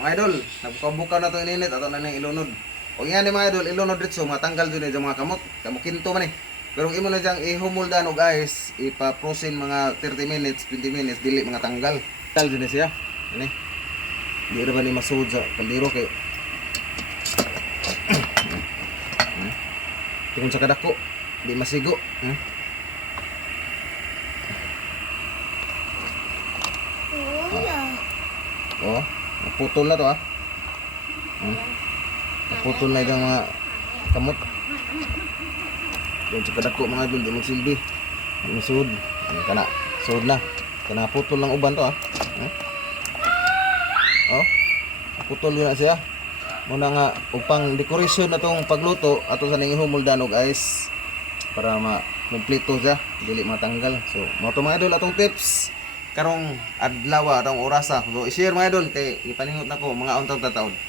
mga idol, nagbuka na to ininit ato na ning ilunod. O yan ni mga idol, ilunod dito matanggal jud yung mga kamot. Kamukinto man eh. Pero kung imo na diyang ihumuldan og ice, ipa-frozen mga 30 minutes, 20 minutes dili mga tanggal. Tanggal jud siya. Ini. Di ra ba ni masud sa kaldero kay tungkol sa kadako, di masigo. Oh, naputol na to ha. Naputol na yung mga kamot. Yung sa kadako mga idol, di magsilbi. Di masud. Kana, sud na. Kana putol lang uban to ha. Oh, putol yun na siya. Muna nga upang dekorasyon na tong pagluto ato sa ning humuldan og ice para ma-kumpleto siya, dili matanggal. So, mo to mga idol atong tips karong adlaw atong orasa. So, i-share mga idol kay ipaningot nako mga untang tataon.